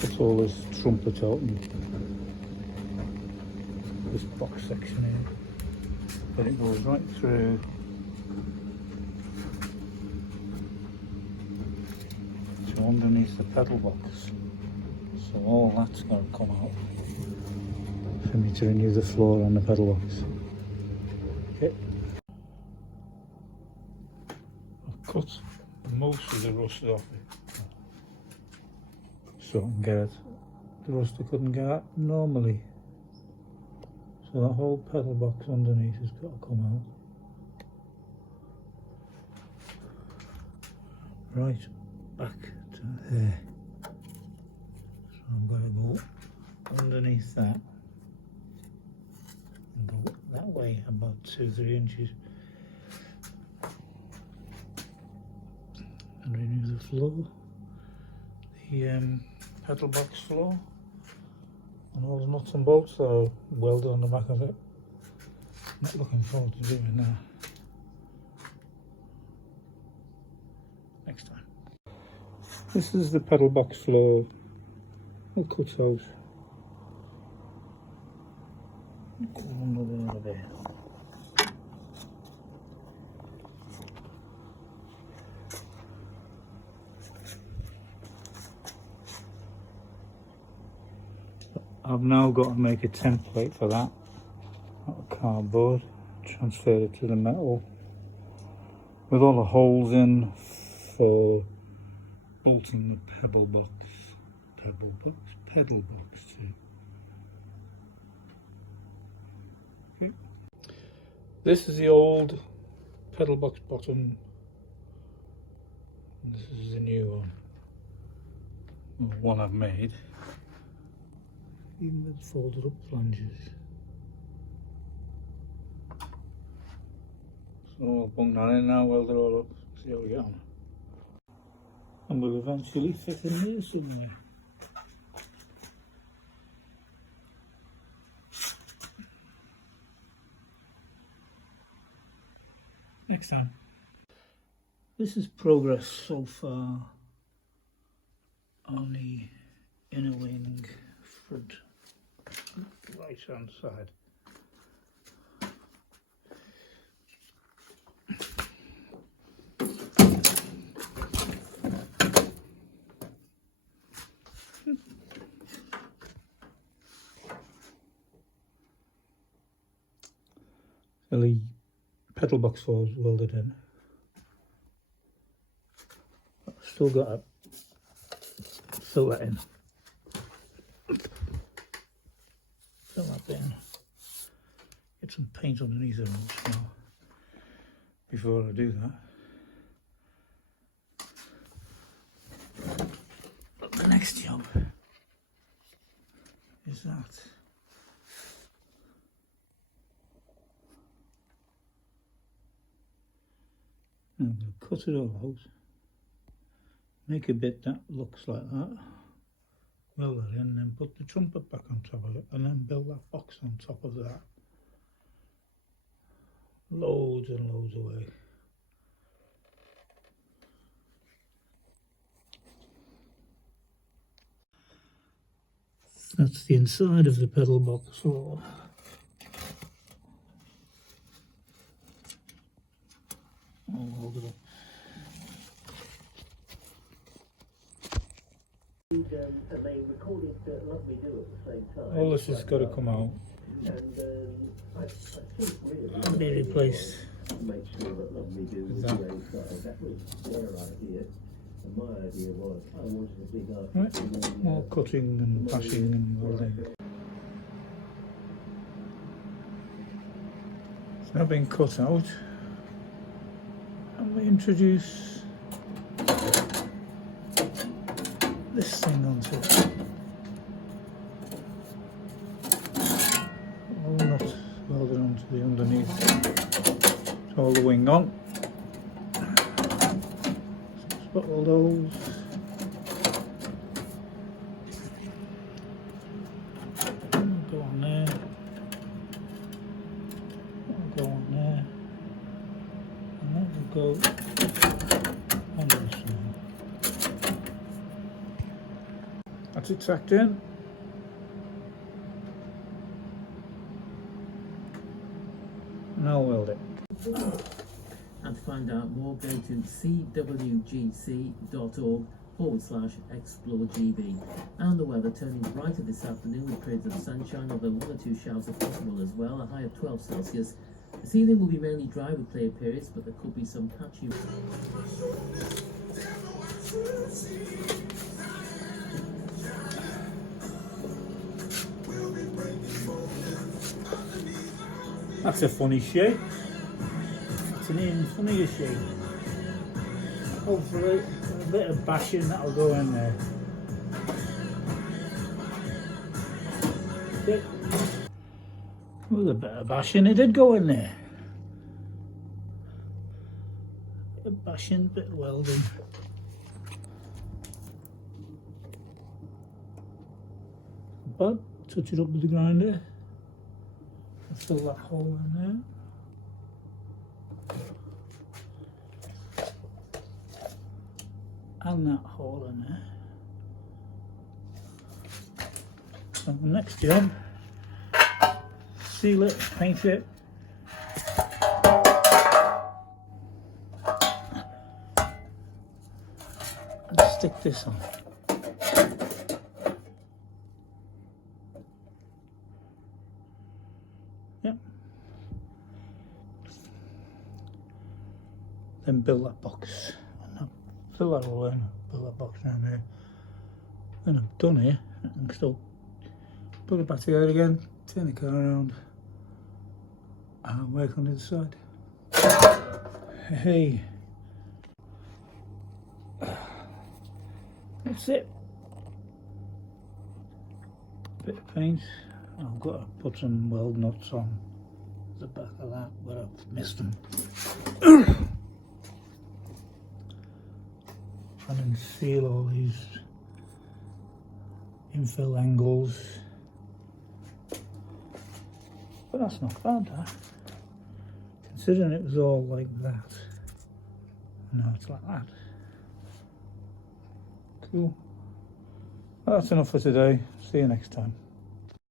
cut all this trumpet out and this box section here. Then it goes right through to underneath the pedal box. So all that's going to come out for me to renew the floor on the pedal box. Okay. I've cut most of the rust off it, so I can get it. The rust I couldn't get at normally. So that whole pedal box underneath has got to come out. Right back to there. So I'm going to go underneath that and go that way about 2-3 inches and renew the floor, the pedal box floor, and all the nuts and bolts that are welded on the back of it. Not looking forward to doing that next time. This is the pedal box floor. It cuts out. Go under there. I've now got to make a template for that out of cardboard, transfer it to the metal with all the holes in for bolting the pedal box too. Okay. This is the old pedal box bottom, and this is the new one I've made, even with folded up flanges. So I'll bung that in now, weld it all up, see how we get on. And we'll eventually fit in here somewhere. Next time. This is progress so far on the inner wing front right hand side. The pedal box floor is welded in. I've still got to fill that in. Fill that in. Get some paint underneath it now before I do that. But the next job is that. I'm going to cut it all out, make a bit that looks like that, weld that in, and then put the trumpet back on top of it, and then build that box on top of that. Loads and loads away. That's the inside of the pedal box floor. All over it. All this has got to come out and be replaced with that. Right, more cutting and bashing and welding. It's now been cut out, and we introduce this thing onto it. All nuts welded onto the underneath. All the wing on. Spot all those. Go on there. That'll go on there. And that will go on this one. That's it tracked in. And I'll weld it. And to find out more, go to cwgc.org/explore-GB. And the weather turning brighter this afternoon with periods of sunshine, although 1 or 2 showers are possible as well, a high of 12 Celsius. This evening will be mainly dry with clear periods, but there could be some patchy. That's a funny shape. It's an even funnier shape. Hopefully a bit of bashing that'll go in there. With a bit of bashing it did go in there. Bit of bashing, bit of welding. But touch it up with the grinder. Fill that hole in there. And that hole in there. So the next job, seal it, paint it. And stick this on. Yep. Then build that box. Fill that all in, fill that box down there. Then I'm done here. I can still put it back together again, turn the car around, and work on the other side. Hey. That's it. Bit of paint. I've got to put some weld nuts on the back of that, but I've missed them. And then seal all these infill angles. But that's not bad, huh? Considering it was all like that. Now it's like that. Cool. Well, that's enough for today. See you next time.